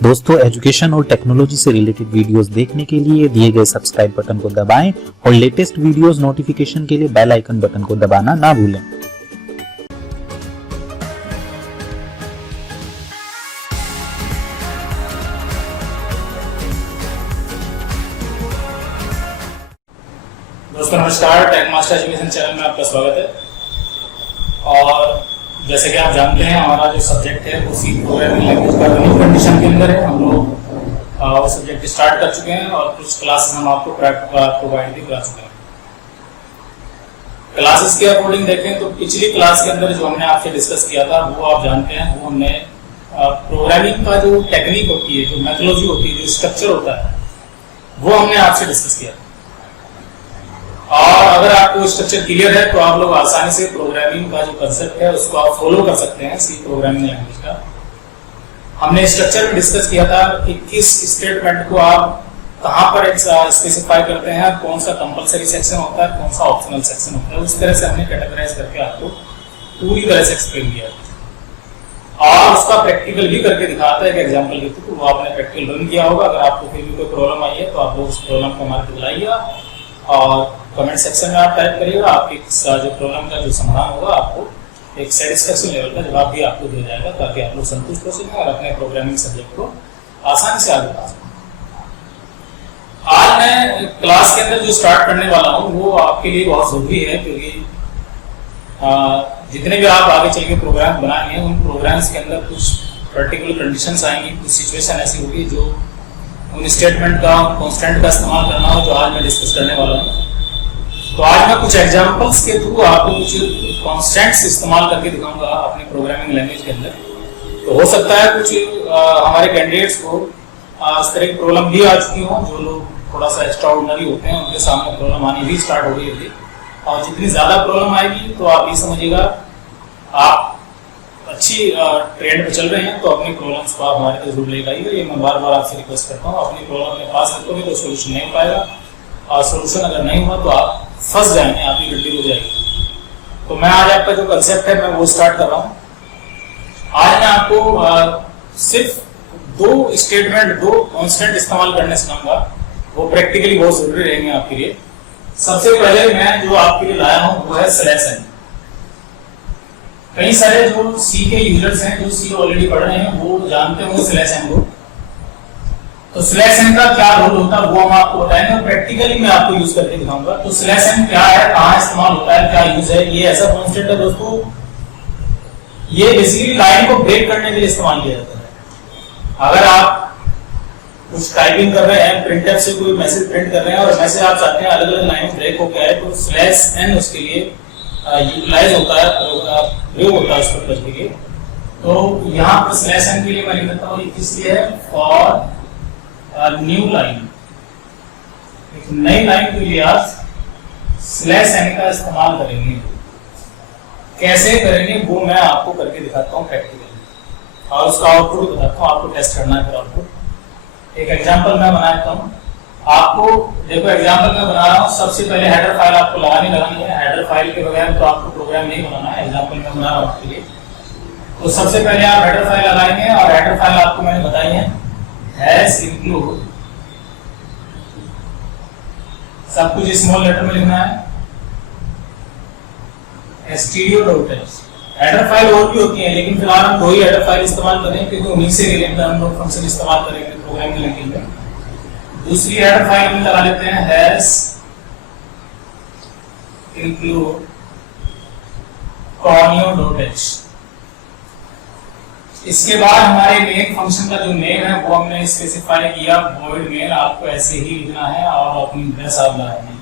दोस्तों, एजुकेशन और टेक्नोलॉजी से रिलेटेड वीडियोस देखने के लिए दिए गए सब्सक्राइब बटन को दबाएं और लेटेस्ट वीडियोस नोटिफिकेशन के लिए बेल आइकन बटन को दबाना ना भूलें। दोस्तों नमस्कार, टेक मास्टर एजुकेशन चैनल में आपका स्वागत है। और जैसे कि आप जानते हैं, हमारा जो सब्जेक्ट है वो सी प्रोग्रामिंग लैंग्वेज का रनिंग कंडीशन के अंदर है। हम लोग वो सब्जेक्ट स्टार्ट कर चुके हैं और कुछ क्लासेस हम आपको प्रोवाइड भी करा चुके हैं। क्लासेस के अकॉर्डिंग देखें तो पिछली क्लास के अंदर जो हमने आपसे डिस्कस किया था वो आप जानते हैं, वो हमने प्रोग्रामिंग का जो टेक्निक होती है, जो मेथोडोलॉजी होती है, जो स्ट्रक्चर होता है, वो हमने आपसे डिस्कस किया। और अगर आपको स्ट्रक्चर क्लियर है तो आप लोग आसानी से प्रोग्रामिंग का जो कंसेप्ट है उसको आप फॉलो कर सकते हैं, सी प्रोग्रामिंग लैंग्वेज का। हमने स्ट्रक्चर में डिस्कस किया था कि किस स्टेटमेंट को आप कहां पर स्पेसिफाई करते हैं, कौन सा कंपलसरी सेक्शन होता है, कौन सा ऑप्शनल सेक्शन होता है। उस तरह से हमने कैटेगराइज करके आपको पूरी तरह से एक्सप्लेन किया और उसका प्रैक्टिकल भी करके दिखाता है। एक एग्जाम्पल के थ्रू वो आपने प्रैक्टिकल रन किया होगा। अगर आपको फिर भी कोई प्रॉब्लम आई है तो आप लोग उस प्रॉब्लम को हमारे दिलाइएगा और कमेंट सेक्शन में आप टाइप करिएगा। आपकी जो प्रॉब्लम का जो समाधान होगा आपको एक सेटिस्फेक्शन लेवल का जवाब भी आपको दिया जाएगा, ताकि आप लोग संतुष्ट हो सकें और अपने प्रोग्रामिंग सब्जेक्ट को आसानी से आगे बढ़ा सकें। आज मैं क्लास के अंदर जो स्टार्ट करने वाला हूँ वो आपके लिए बहुत जरूरी है, क्योंकि जितने भी आप आगे चल के प्रोग्राम बनाएंगे उन प्रोग्राम्स के अंदर कुछ पर्टिकुलर कंडीशंस आएंगी, कुछ सिचुएशन ऐसी होगी जो उन स्टेटमेंट का, कॉन्स्टेंट का इस्तेमाल करना हो, जो आज मैं डिस्कस करने वाला हूँ। तो आज मैं कुछ एग्जांपल्स के थ्रू आपको कुछ कॉन्स्टेंट्स इस्तेमाल करके दिखाऊंगा अपने प्रोग्रामिंग लैंग्वेज के अंदर। तो हो सकता है कुछ हमारे कैंडिडेट्स को इस तरह की प्रॉब्लम भी आ चुकी हो, जो लोग थोड़ा सा एक्स्ट्रा ऑर्डिनरी होते हैं उनके सामने प्रॉब्लम आनी भी स्टार्ट हो गई होगी। और जितनी ज्यादा प्रॉब्लम आएगी तो आप ये समझिएगा आप अच्छी ट्रेंड पे चल रहे हैं, तो अपनी प्रॉब्लम्स को आप हमारे पास जरूर लेकर आइए। ये मैं बार बार आपसे रिक्वेस्ट करता हूँ, अपनी प्रॉब्लम अपने पास रखोगे तो सोल्यूशन नहीं हो पाएगा, और सोल्यूशन अगर नहीं हुआ तो आप फंस जाएंगे, आपकी गलती हो जाएगी। तो मैं आज आपका जो कंसेप्ट है मैं वो स्टार्ट कर रहा हूँ। आज मैं आपको सिर्फ दो स्टेटमेंट, दो कांस्टेंट इस्तेमाल करने सिखाऊंगा, वो प्रैक्टिकली बहुत जरूरी रहेंगे आपके लिए। सबसे पहले मैं जो आपके लिए लाया हूँ वो है स्लैश एन। कई सारे जो सी के यूजर्स हैं, जो सी ऑलरेडी पढ़ रहे हैं, वो जानते होंगे स्लैश एन को। तो स्लैश एन का क्या रोल होता है वो हम आपको बताएंगे, प्रैक्टिकली मैं आपको यूज करके दिखाऊंगा। तो स्लैश एन क्या है, कहाँ इस्तेमाल होता है, क्या यूज है। ये ऐसा कॉन्सेप्ट है दोस्तों, ये बेसिकली लाइन को ब्रेक करने के लिए इस्तेमाल किया जाता है। अगर आप कुछ टाइपिंग कर रहे हैं, प्रिंटफ से कोई मैसेज प्रिंट कर रहे हैं और मैसेज आप चाहते हैं अलग अलग लाइन ब्रेक हो गया है, तो स्लैश एन उसके लिए यूटिलाइज होता है, प्रयोग होता है उस पर्पज के लिए। तो यहाँ पर स्लैश एन के लिए मैं लिख देता हूँ, इसलिए है फॉर न्यू लाइन। एक नई लाइन के लिए आप स्लैश एन का इस्तेमाल करेंगे। कैसे करेंगे वो मैं आपको करके दिखाता हूँ प्रैक्टिकली, और उसका आउटपुट भी बताता हूँ। आपको टेस्ट करना है फिर आउटपुट। एक एग्जांपल मैं बनाता हूँ आपको। देखो एग्जांपल मैं बना रहा हूँ। सबसे पहले हेडर फाइल आपको लगानी है। हेडर फाइल के बगैर तो आपको प्रोग्राम नहीं बनाना है। एग्जांपल मैं बना रहा हूँ आपके लिए। तो सबसे पहले आप हेडर फाइल लगाएंगे, और हेडर फाइल आपको मैंने बताई है हैज इंक्लूड, सब कुछ स्मॉल लेटर में लिखना है, stdio.h। हेडर फाइल और भी होती है, लेकिन फिलहाल हम दो ही हेडर फाइल इस्तेमाल करें, क्योंकि उन्हीं से रिलेटेड हम लोग फंक्शन इस्तेमाल करेंगे प्रोग्रामिंग लैंग्वेज में। दूसरी हेडर फाइल में लगा लेते हैं हैज इंक्लूड conio.h। इसके बाद हमारे मेन फंक्शन का जो नेम है वो हमने स्पेसिफाई किया, void main। आपको ऐसे ही लिखना है और अपनी ब्रेस आप लगाएंगे।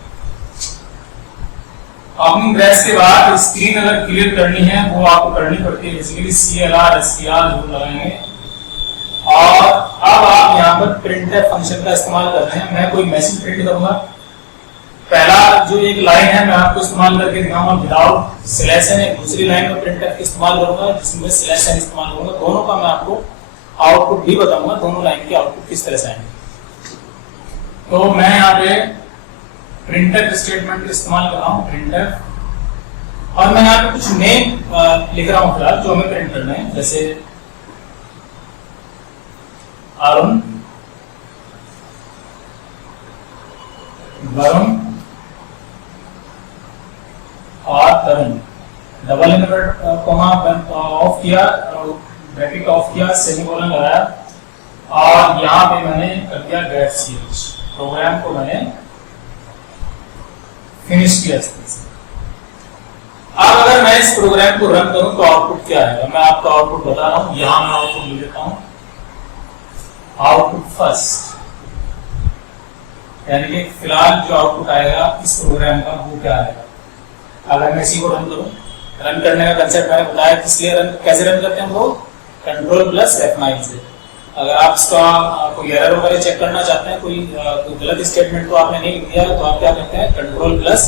अपनी ब्रेस के बाद स्क्रीन अगर क्लियर करनी है वो आपको करनी पड़ती है, बेसिकली CLR STR जो लगाएंगे। और अब आप यहाँ पर प्रिंटफ फंक्शन का इस्तेमाल कर रहे हैं। मैं कोई मैसेज प्रिंट करूंगा। पहला जो एक लाइन है मैं आपको इस्तेमाल करके दिखाऊंगा विदाउट स्लैश एन। दूसरी लाइन में प्रिंटफ का इस्तेमाल करूंगा जिसमें स्लैश एन इस्तेमाल करूंगा। दोनों का मैं आपको आउटपुट भी बताऊंगा, दोनों लाइन के आउटपुट किस तरह से आएंगे। तो मैं यहाँ पे प्रिंटफ स्टेटमेंट का इस्तेमाल कर रहा हूँ, प्रिंटफ। और मैं यहाँ पे कुछ नेम लिख रहा हूँ फिलहाल जो हमें प्रिंट करना है। जैसे अरुण, वरुण और तरुण, डबल इनवर्ट कॉमा ऑफ किया, ब्रैकेट ऑफ किया, सेमीकोलन लगाया और यहाँ पे मैंने कर दिया गेट सीरीज। प्रोग्राम को मैंने फिनिश किया। अब अगर मैं इस प्रोग्राम को रन करूं तो आउटपुट क्या आएगा, मैं आपको आउटपुट बता रहा हूं। यहां मैं आउटपुट लिख देता हूं, आउटपुट फर्स्ट, यानी कि फिलहाल जो आउटपुट आएगा इस प्रोग्राम का वो क्या आएगा। अगर मैं इसी को रन करूं, रन करने का कंसेप्ट मैंने बताया, किसलिए रन, कैसे रन करते हैं हम लोग, कंट्रोल प्लस F9 से। अगर आप इसका कोई एरर वगैरह चेक करना चाहते हैं, कोई गलत स्टेटमेंट तो आपने नहीं लिख दिया, तो आप क्या करते हैं, कंट्रोल प्लस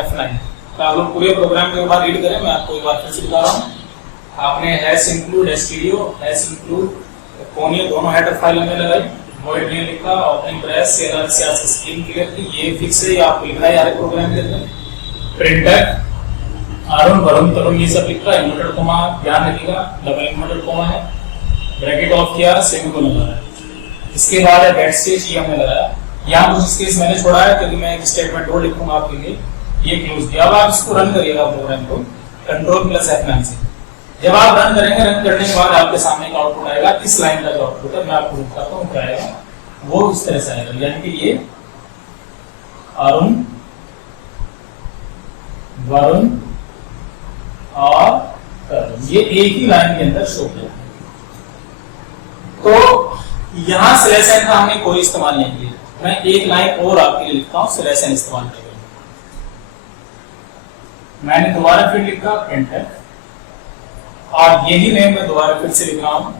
F9। तो आप लोग पूरे प्रोग्राम के बाद रीड करें, मैं आपको एक बार फिर से बता रहा हूँ। आपने hash include stdio, hash include conio दोनों हेडर फाइल में लगाई, वॉइड नेम लिखा, ओपनिंग ब्रैकेट से एरर से आपसे स्क्रीन क्लियर की, ये फिक्स है, आपको लिखना है यार प्रोग्राम के अंदर। प्रिंटर अरुण, वरुण, तरुण ये सब लिखा, इन्वर्टेड कोमा ध्यान रखिएगा, डबल इन्वर्टेड कोमा है, ब्रैकेट ऑफ किया, सेमीकोलन लगाया। इसके बाद है गेट स्टेज, ये हमने लगाया। यहाँ कुछ स्पेस मैंने छोड़ा है क्योंकि मैं एक स्टेटमेंट और लिखूंगा आपके लिए, ये क्लोज दिया। अब आप इसको रन करिएगा प्रोग्राम को कंट्रोल प्लस F9 से। जब आप रन करेंगे, रन करने के बाद आपके सामने एक आउटपुट आएगा। इस लाइन का जो आउटपुट है मैं आपको दिखाता हूँ क्या आएगा, वो इस तरह से आएगा, यानी कि ये अरुण, वरुण और तरुण, ये एक ही लाइन के अंदर शो किया। तो यहां स्लैश एन का हमने कोई इस्तेमाल नहीं किया। मैं एक लाइन और आपके लिए लिखता हूं, स्लैश एन इस्तेमाल करेंगे। मैंने दोबारा फिर लिखा प्रिंटर, और यही नेम मैं दोबारा फिर से लिख रहा हूं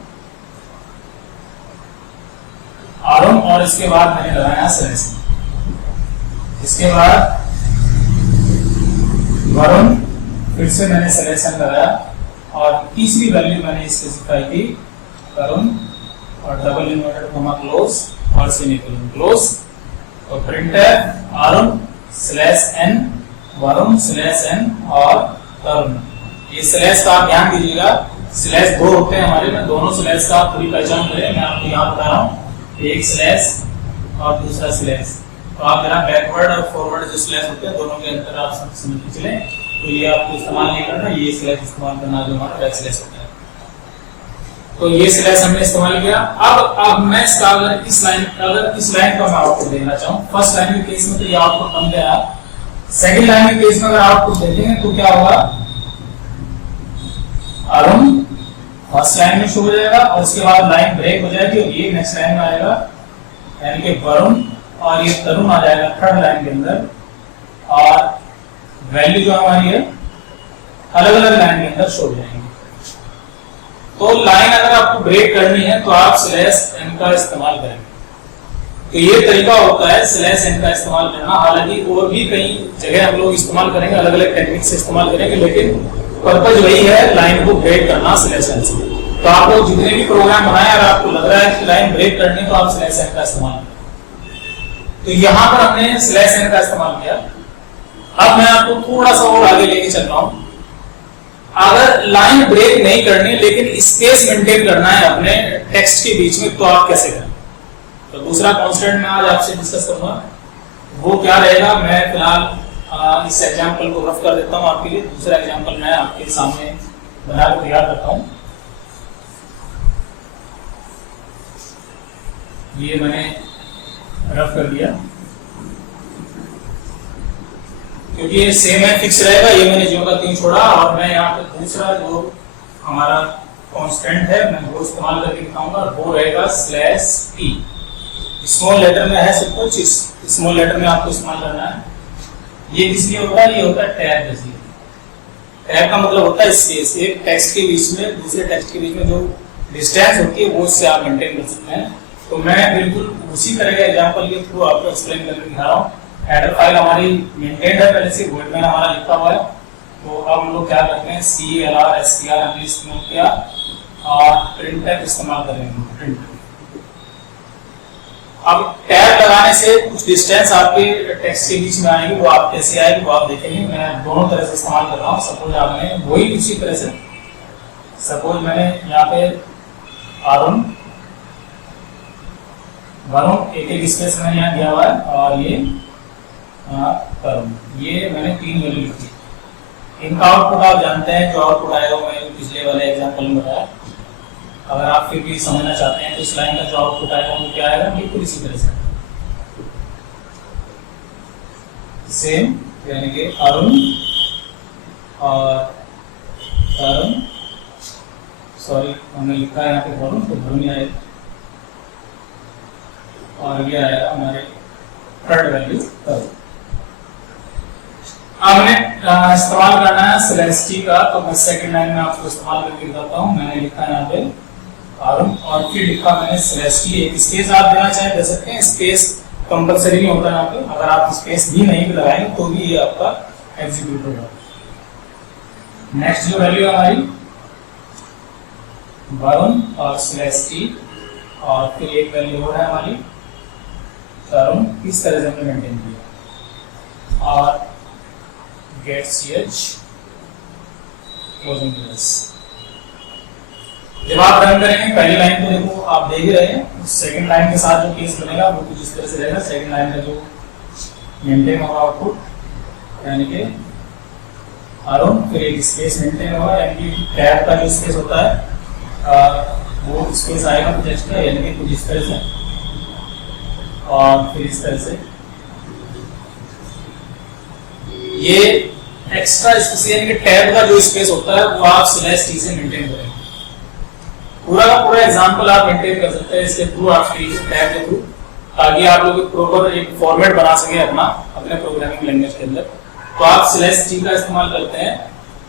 अरुण, और इसके बाद मैंने लगाया स्लैश एन। इसके बाद वरुण, फिर से मैंने स्लैश एन लगाया, और तीसरी वैल्यू मैंने स्पेसिफाई की तरुण, और डबल इन्वर्टेड कोमा क्लोज और सेमीकोलन क्लोज, और printer Arun slash n, Varun slash n और तरुण। ये स्लैश का आप ध्यान दीजिएगा, स्लैश दो होते हैं हमारे में, दोनों स्लैश का आप पूरी पहचान करें। मैं आपको यहाँ बता रहा हूँ, एक स्लैश और दूसरा स्लैश। तो आप जरा बैकवर्ड और फॉरवर्ड जो स्लैश होते हैं दोनों के अंतर आप समझ के चले, तो ये आपको इस्तेमाल नहीं करना, ये स्लैश इस्तेमाल करना जो हमारा बैक स्लैश होता है। तो ये स्लैश हमने इस्तेमाल किया। अब मैं इसका अगर इस लाइन का मैं आउटपुट देखना चाहूँ, फर्स्ट लाइन के केस में तो ये आउटपुट बन गया, सेकंड लाइन के केस में अगर आउटपुट देखेंगे तो क्या होगा, अरुण फर्स्ट लाइन में शो हो जाएगा, और उसके बाद लाइन ब्रेक हो जाएगी और ये नेक्स्ट लाइन में आएगा, यानी कि वरुण, और ये तरुण आ जाएगा थर्ड लाइन के अंदर, और वैल्यू जो हमारी है अलग अलग लाइन के अंदर शो हो जाएंगे। तो लाइन अगर आपको ब्रेक करनी है तो आप स्लैश एन का इस्तेमाल करेंगे। तो ये तरीका होता है स्लैश एन का इस्तेमाल करना। हालांकि और भी कई जगह हम लोग इस्तेमाल करेंगे, अलग अलग टेक्निक से इस्तेमाल करेंगे, लेकिन पर्पज वही है, लाइन को ब्रेक करना स्लैश एन से। तो आप लोग जितने भी प्रोग्राम बनाए, अगर आपको लग रहा है कि लाइन ब्रेक करनी, तो आप स्लैश एन का इस्तेमाल करें। तो यहां पर हमने स्लैश एन का इस्तेमाल किया। अब मैं आपको थोड़ा सा और आगे लेके चल रहा हूं। अगर लाइन ब्रेक नहीं करनी लेकिन स्पेस मेंटेन करना है अपने टेक्स्ट के बीच में, तो आप कैसे करें। तो दूसरा कॉन्स्टेंट मैं आज आपसे डिस्कस करूंगा, वो क्या रहेगा। मैं फिलहाल इस एग्जांपल को रफ कर देता हूं आपके लिए। दूसरा एग्जांपल मैं आपके सामने बना कर तैयार करता हूं। ये मैंने रफ कर दिया क्योंकि ये सेम है, फिक्स रहेगा। ये मैंने जो का 3 छोड़ा, और मैं यहाँ पे दूसरा जो हमारा कांस्टेंट है मैं वो इस्तेमाल करके दिखाऊंगा, वो रहेगा स्लैश p। स्मॉल लेटर में है सब कुछ, इस स्मॉल लेटर में आपको इस्तेमाल करना है। ये किस लिए होता है, ये होता है टैब जैसे। टैब का मतलब होता है स्पेस, एक टेक्स्ट के बीच में दूसरे टेक्स्ट के बीच में जो डिस्टेंस होती है वो इससे आप मेंटेन कर सकते हैं। तो मैं बिल्कुल उसी तरह के एग्जांपल के थ्रू आपको एक्सप्लेन करके दिखा रहा हूँ। हेडर फाइल हमारी मेंटेन्ड है पहले से, वोइड में हमारा लिखा हुआ है। तो अब हम लोग क्या करते हैं, CLR STR हमने इस्तेमाल किया और प्रिंटफ इस्तेमाल करेंगे। प्रिंट अब टैब लगाने से कुछ डिस्टेंस आपके टेक्स्ट के बीच में आएगी, वो आप कैसे आएगी वो आप देखेंगे। मैं दोनों तरह से इस्तेमाल कर रहा हूँ। सपोज आपने वही उसी तरह से, सपोज मैंने यहाँ पे अरुण वरुण एक एक स्पेस मैंने यहाँ दिया हुआ है, और ये ये मैंने 3 वैल्यू लिखी। इनका आउटपुट आप जानते हैं, जो आउटपुट आएगा वो मैंने पिछले वाले एग्जांपल में बताया। अगर आप फिर भी समझना चाहते हैं तो इस लाइन का जो आउटपुट आएगा वो क्या आएगा, बिल्कुल इसी तरह से सेम, यानी कि अरुण और अरुण, सॉरी हमने लिखा है यहाँ पे वरुण, तो वरुण आएगा, और ये आएगा हमारे थर्ड वैल्यू अरुण। हमने इस्तेमाल करना है सेलेस्टी का, तो मैं सेकंड लाइन में आपको इस्तेमाल करके दिखाता हूँ। मैंने लिखा है यहाँ पे अरुण, और फिर लिखा मैंने सेलेस्टी। एक स्पेस आप देना चाहे दे सकते हैं, स्पेस कंपलसरी नहीं होता यहाँ पे। अगर आप स्पेस भी नहीं भी लगाएंगे तो भी ये आपका एग्जीक्यूट होगा। नेक्स्ट जो वैल्यू है हमारी वरुण और सेलेस्टी, और फिर एक वैल्यू हो रहा है हमारी अरुण। इस तरह से हमने मेंटेन किया, और गेट ch क्लोजिंग ब्रेस। जब आप रन करेंगे पहली लाइन को देखो आप देख ही रहे हैं, सेकंड लाइन के साथ जो केस बनेगा वो कुछ इस तरह से रहेगा। सेकंड लाइन में जो मेंटेन होगा आउटपुट, यानी कि अरुण, फिर एक स्पेस मेंटेन होगा, यानी कि टैब का जो स्पेस होता है वो स्पेस आएगा कुछ एक्स्ट्रा, यानी कि कुछ इस तरह से, और फिर इस तरह से ये एक्स्ट्रा स्पेस, यानी कि टैब का जो स्पेस होता है वो आप /t से मेंटेन करेंगे। पूरा का पूरा एग्जांपल आप मेंटेन कर सकते हैं इसके थ्रू, आपके टैब के थ्रू, ताकि आप लोग प्रॉपर एक फॉर्मेट बना सके अपने प्रोग्रामिंग लैंग्वेज के अंदर। तो आप /t का इस्तेमाल करते हैं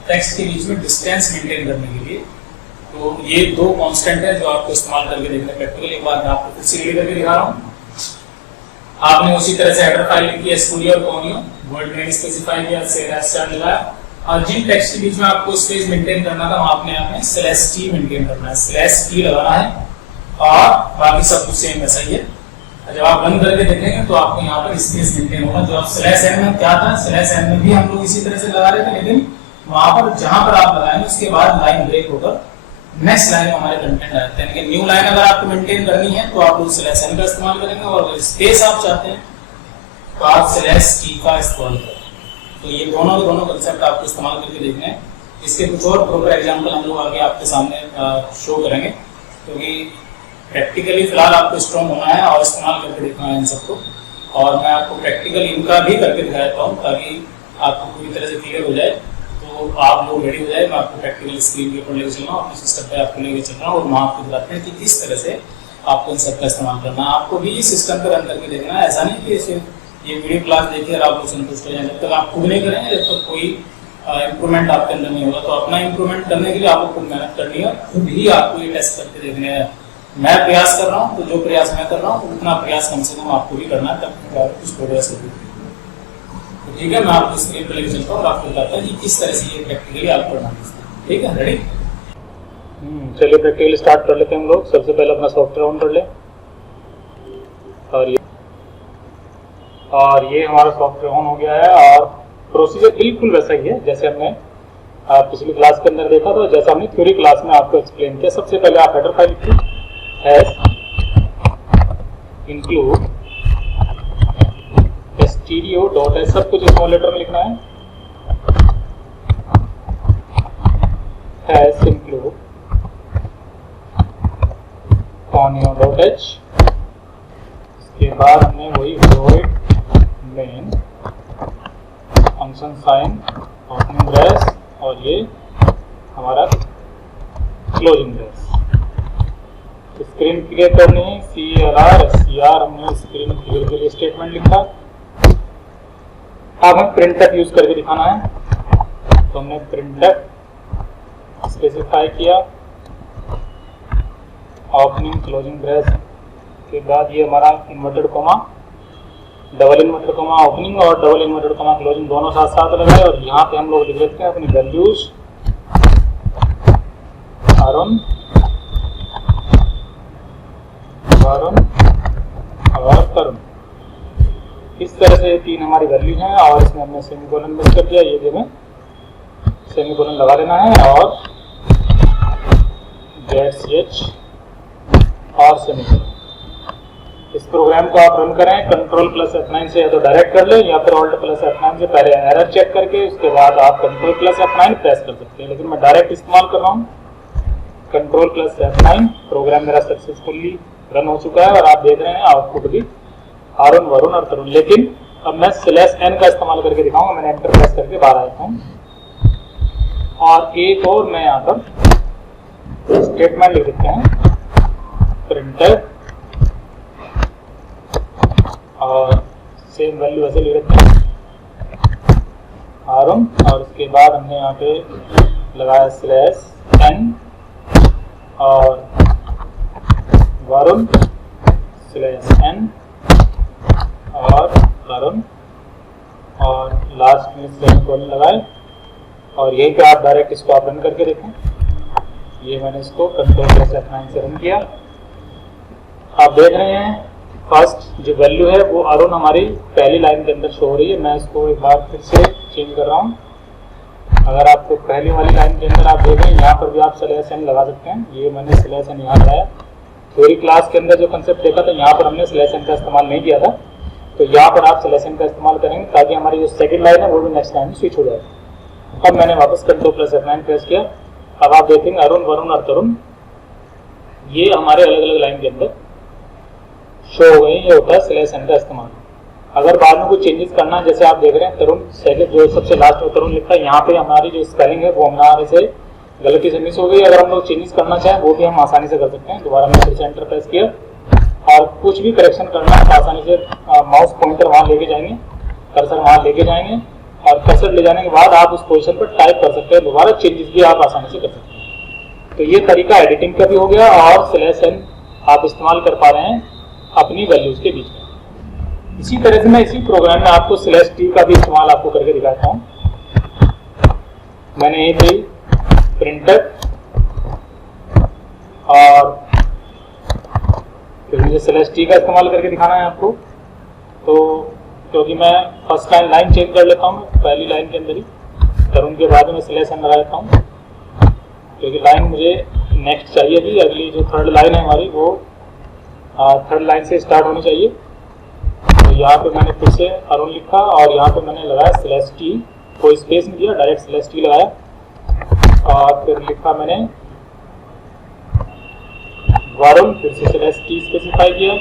टेक्स्ट के बीच में डिस्टेंस मेंटेन करने के लिए। तो ये 2 कांस्टेंट है जो आपको इस्तेमाल करके देखना प्रैक्टिकली। एक बार मैं आपको फिर से करके दिखा रहा हूँ। आपने उसी तरह से हेडर फाइल लिखी है स्टूडियो और कोनियो, वर्ड नेम स्पेसिफाई किया, /star लगाया, और जिन टेक्स्ट के बीच में आपको स्पेस मेंटेन करना था वहां आपने /t मेंटेन करना है, /t लगाना है, और बाकी सब कुछ सेम वैसा ही है। जब आप बंद करके देखेंगे तो आपको यहाँ पर स्पेस मेंटेन होगा। जो आप /n में क्या था, /n में भी हम लोग इसी तरह से लगा रहे थे, लेकिन वहां पर जहां पर आप लगाएंगे उसके बाद लाइन ब्रेक होकर नेक्स्ट लाइन में हमारे कंटेंट आते हैं। यानी कि न्यू लाइन अगर आपको मेंटेन करनी है तो आप लोग /n का इस्तेमाल करेंगे, और अगर स्पेस आप चाहते हैं तो आप /t का इस्तेमाल करें। तो ये दोनों कंसेप्ट आपको इस्तेमाल करके देखने हैं। इसके कुछ और प्रॉपर एग्जांपल हम लोग आगे आपके सामने शो करेंगे, क्योंकि प्रैक्टिकली फिलहाल आपको स्ट्रॉन्ग होना है और इस्तेमाल करके देखना है इन सबको। और मैं आपको प्रैक्टिकली इनका भी करके दिखा देता हूँ ताकि आपको पूरी तरह से क्लियर हो जाए, तो आप लोग रेडी हो जाए। मैं आपको प्रैक्टिकल स्क्रीन के ऊपर लेके चल रहा हूँ, अपने सिस्टम पे आपको लेके चल रहा हूँ, और वहाँ आपको दिखाते हैं कि किस तरह से आपको इन सब का इस्तेमाल करना है। आपको भी सिस्टम पे रन करके देखना है। ऐसा नहीं कि सिर्फ ये वीडियो क्लास देखिए और आप लोग संतुष्ट हो जाए। जब तक आप खुद नहीं करेंगे, जब तक कोई इम्प्रूवमेंट आपके अंदर नहीं होगा। तो अपना इम्प्रूवमेंट करने के लिए आपको खुद मेहनत करनी है, खुद ही आपको ये टेस्ट करके देखने हैं। मैं प्रयास कर रहा हूँ, तो जो प्रयास मैं कर रहा हूँ उतना प्रयास कम से कम आपको भी करना है, तब कुछ प्रोग्रेस होगी। तो ठीक है, मैं आपको स्क्रीन पर लेकर चलता हूँ और आपको बताता हूँ कि किस तरह से ये प्रैक्टिकली आप करना है। ठीक है, रेडी? चलिए प्रैक्टिकली स्टार्ट कर लेते हैं हम लोग। सबसे पहले अपना सॉफ्टवेयर ऑन कर ले, और ये हमारा सॉफ्टवेयर ऑन हो गया है। और प्रोसीजर बिल्कुल वैसा ही है जैसे हमने पिछली क्लास के अंदर देखा था, जैसा हमने थ्योरी क्लास में आपको एक्सप्लेन किया। सबसे पहले आप हेडर फाइल लिखिए, include stdio.h, सब कुछ स्मॉल लेटर में लिखना है। has include conio.h, इसके बाद हमने वही void main function sine opening brace, और ये हमारा क्लोजिंग ब्रेस। स्क्रीन क्लियर करनी है, CLR हमने स्क्रीन क्लियर के लिए स्टेटमेंट लिखा। अब हमें प्रिंटफ यूज करके दिखाना है, तो हमने प्रिंटफ स्पेसिफाई किया। ओपनिंग क्लोजिंग ब्रेस के बाद ये हमारा inverted comma, double inverted comma opening और डबल इन्वर्टेड कॉमा क्लोजिंग दोनों साथ साथ लगाए। और यहाँ पे हम लोग लिख देते हैं अपनी वैल्यूज अरुण और तरुण। इस तरह से 3 हमारी वैल्यू हैं, और इसमें हमने सेमीकोलन मिस कर दिया। ये हमें सेमीकोलन लगा देना है, और गेट ch और सेमीकोलन। इस प्रोग्राम को आप रन करें कंट्रोल प्लस F9 से, या तो डायरेक्ट कर लें या फिर ऑल्ट प्लस F9 से पहले एरर चेक करके उसके बाद आप कंट्रोल प्लस F9 प्रेस कर सकते हैं, लेकिन मैं डायरेक्ट इस्तेमाल कर रहा हूँ कंट्रोल प्लस F9। प्रोग्राम मेरा सक्सेसफुली रन हो चुका है और आप देख रहे हैं आउटपुट भी अरुण, वरुण और तरुण। लेकिन अब मैं /n का इस्तेमाल करके दिखाऊंगा। मैंने एंटर प्रेस करके बाहर आया हूँ और एक और मैं यहाँ पर स्टेटमेंट लिख देते हैं, प्रिंटर, और सेम वैल्यू ऐसे ले लेते हैं अरुण, और उसके बाद हमने यहाँ पे लगाया /n और वरुण /n और तरुण, और लास्ट में सेमीकोलन लगाए। और यहीं पे आप डायरेक्ट इसको आप रन करके देखें। ये मैंने इसको कंट्रोल प्लस F9 से रन किया। आप देख रहे हैं फर्स्ट जो वैल्यू है वो अरुण हमारी पहली लाइन के अंदर शो हो रही है। मैं इसको एक बार फिर से चेंज कर रहा हूँ। अगर आपको पहली वाली लाइन के अंदर आप देखें, यहाँ पर भी आप /n लगा सकते हैं। ये मैंने /n यहाँ लगाया। थ्योरी क्लास के अंदर जो कंसेप्ट देखा था यहाँ पर हमने /n का इस्तेमाल नहीं किया था, तो यहाँ पर आप /n का इस्तेमाल करेंगे ताकि हमारी जो सेकंड लाइन है वो भी नेक्स्ट लाइन में स्विच हो जाए। अब मैंने वापस कंट्रोल प्लस F9 प्रेस किया। अब आप देखेंगे अरुण, वरुण और तरुण ये हमारे अलग अलग लाइन के अंदर शो हो गए। ये होता है /n का इस्तेमाल। अगर बाद में कुछ चेंजेस करना है, जैसे आप देख रहे हैं तरुण सेकंड जो सबसे लास्ट में तरुण लिखा है, यहाँ पे हमारी जो स्पेलिंग है वो हमारे से गलती से मिस हो गई। अगर हम लोग चेंजेस करना चाहें वो भी हम आसानी से कर सकते हैं। दोबारा मैं फिर से एंटर प्रेस किया और कुछ भी करेक्शन करना है आसानी से माउस पॉइंटर वहाँ लेके जाएंगे, कर्सर वहाँ लेके जाएंगे और कर्सर ले जाने के बाद आप उस पोजीशन पर टाइप कर सकते हैं। दोबारा चेंजेस भी आप आसानी से कर सकते हैं। तो ये तरीका एडिटिंग का भी हो गया और /n आप इस्तेमाल कर पा रहे हैं अपनी वैल्यूज के बीच में। इसी तरह से मैं इसी प्रोग्राम में आपको /t का भी इस्तेमाल आपको करके दिखाता हूँ। मैंने एक ही प्रिंटर और फिर मुझे /t का इस्तेमाल करके दिखाना है आपको। तो क्योंकि मैं फर्स्ट लाइन चेंज कर लेता हूँ पहली लाइन के अंदर ही, तरुण के बाद में /n लगा देता हूँ क्योंकि लाइन मुझे नेक्स्ट चाहिए थी। अगली जो थर्ड लाइन है हमारी वो थर्ड लाइन से स्टार्ट होनी चाहिए। तो यहाँ पे मैंने फिर से अरुण लिखा और यहाँ पे मैंने लगाया /t, कोई स्पेस नहीं दिया, डायरेक्ट /t लगाया और फिर लिखा मैंने वरुण, फिर से /t स्पेसिफाई किया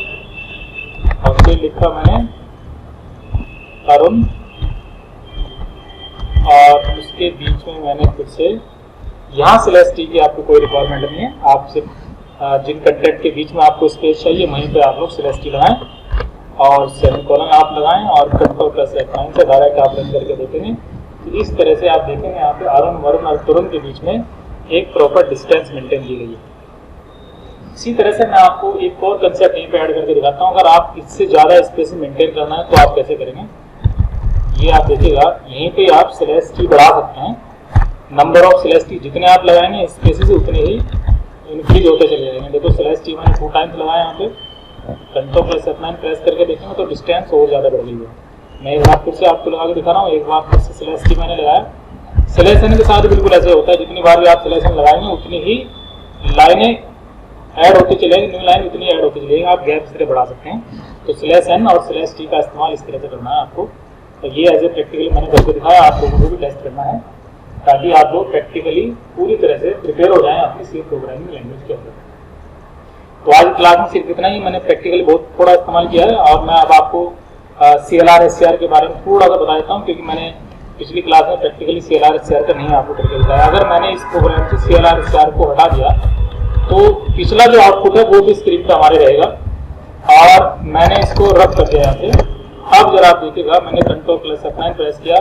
और फिर लिखा मैंने अरुण और उसके बीच में मैंने फिर से यहाँ /t की आपको कोई रिक्वायरमेंट नहीं है। आप सिर्फ जिन कंटेंट के बीच में आपको स्पेस चाहिए वहीं पे आप लोग /t लगाएं और सेमीकोलन आप लगाएं और कंट्रोल प्लस F9 से डायरेक्ट आप रन करके देखेंगे। तो इस तरह से आप देखेंगे यहाँ पे अरुण, वरुण और तरुण के बीच में एक प्रॉपर डिस्टेंस मेंटेन की गई है। इसी तरह से मैं आपको एक और कंसेप्ट यहीं पे ऐड करके दिखाता हूँ। अगर आप इससे ज़्यादा स्पेस मेंटेन करना है तो आप कैसे करेंगे, ये आप देखिएगा। यहीं पे आप /t बढ़ा सकते हैं। नंबर ऑफ /t जितने आप लगाएंगे स्पेसेस उतने ही इंक्रीज होते चले जाएंगे। देखो /t मैंने 2 टाइम्स लगाया यहाँ पे, कंट्रोल प्लस F9 प्रेस करके देखेंगे तो डिस्टेंस और ज़्यादा बढ़ गई है। मैं एक बार फिर से आपको लगा के दिखा रहा हूँ। एक बार फिर से /t मैंने लगाया। /n के साथ बिल्कुल ऐसे होता है, जितनी बार भी आप /n लगाएंगे उतनी ही लाइनें ऐड होती चलेगी, न्यू लाइन उतनी ऐड होती चलेगी। आप गैप इस तरह बढ़ा सकते हैं। तो /n और /t का इस्तेमाल इस तरह से करना है आपको। तो ये एज ए प्रैक्टिकली मैंने करके दिखाया, आप लोगों को भी टेस्ट करना है ताकि आप लोग प्रैक्टिकली पूरी तरह से प्रिपेयर हो जाएं अपनी सी प्रोग्रामिंग लैंग्वेज के अंदर। तो आज क्लास में सिर्फ इतना ही। मैंने प्रैक्टिकली बहुत थोड़ा इस्तेमाल किया है और मैं अब आपको CLR SCR के बारे में थोड़ा सा बता देता हूँ क्योंकि मैंने पिछली क्लास में प्रैक्टिकली CLR SCR का नहीं आपको करके बताया। अगर मैंने इस प्रोग्राम से CLR SCR को हटा दिया तो पिछला जो आउटपुट है वो भी स्क्रीन पर हमारे रहेगा और मैंने इसको रब कर दिया यहाँ पे। अब जरा आप देखिएगा, मैंने कंट्रोल प्लस F9 प्रेस किया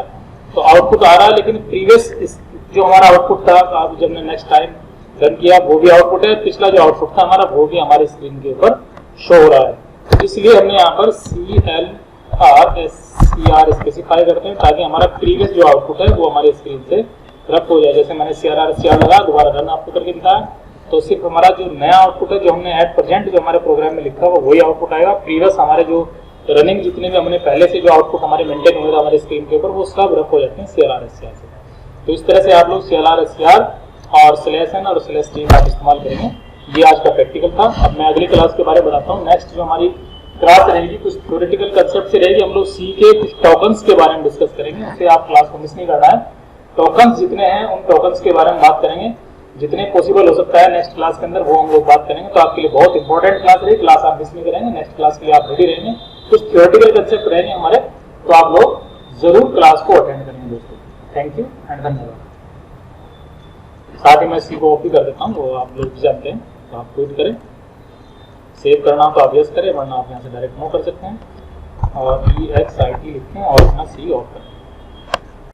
तो आउटपुट आ रहा है, लेकिन प्रीवियस जो हमारा आउटपुट था अब जब मैं नेक्स्ट टाइम रन किया वो भी आउटपुट है, पिछला जो आउटपुट था हमारा वो भी हमारे स्क्रीन के ऊपर शो हो रहा है। इसलिए हमने यहाँ पर CLR SCR स्पेसिफाई करते हैं ताकि हमारा प्रीवियस जो आउटपुट है वो हमारे स्क्रीन से रब हो जाए। जैसे मैंने CLR SCR लगा, दोबारा रन आपको करके दिखाया तो सिर्फ हमारा जो नया आउटपुट है जो हमने एट प्रेजेंट जो हमारे प्रोग्राम में लिखा हुआ वही आउटपुट आएगा। प्रीवियस हमारे जो रनिंग जितने भी हमने पहले से जो आउटपुट हमारे मेंटेन हुए थे हमारे स्क्रीन के ऊपर वो सब रब हो जाते हैं CLR SCR से। तो इस तरह से आप लोग CLR SCR और /n और /t का इस्तेमाल करेंगे। ये आज का प्रैक्टिकल था। अब मैं अगली क्लास के बारे में बताता हूँ। नेक्स्ट जो हमारी क्लास रहेगी कुछ थ्योरेटिकल कंसेप्ट से रहेगी। हम लोग सी के कुछ टोकन्स के बारे में डिस्कस करेंगे, उससे आप क्लास को मिस नहीं करना है। टोकन्स जितने हैं उन टोकन्स के बारे में बात करेंगे, जितने पॉसिबल हो सकता है नेक्स्ट क्लास के अंदर वो हम लोग बात करेंगे। तो आपके लिए बहुत इंपॉर्टेंट क्लास रहेगी, क्लास आप मिस नहीं करेंगे। नेक्स्ट क्लास के लिए आप रेडी रहेंगे। कुछ थ्योरेटिकल कंसेप्ट रहेंगे हमारे, तो आप लोग जरूर क्लास को अटेंड करेंगे दोस्तों। थैंक यू एंड धन्यवाद। साथ ही मैं सी को कॉपी कर देता हूँ, वो आप लोग भी जानते हैं, तो आप ट्वीट करें। सेव करना हो तो आप यस करें, वरना आप यहाँ से डायरेक्ट नो कर सकते हैं और EXIT लिखें और अपना सी ऑफ करें।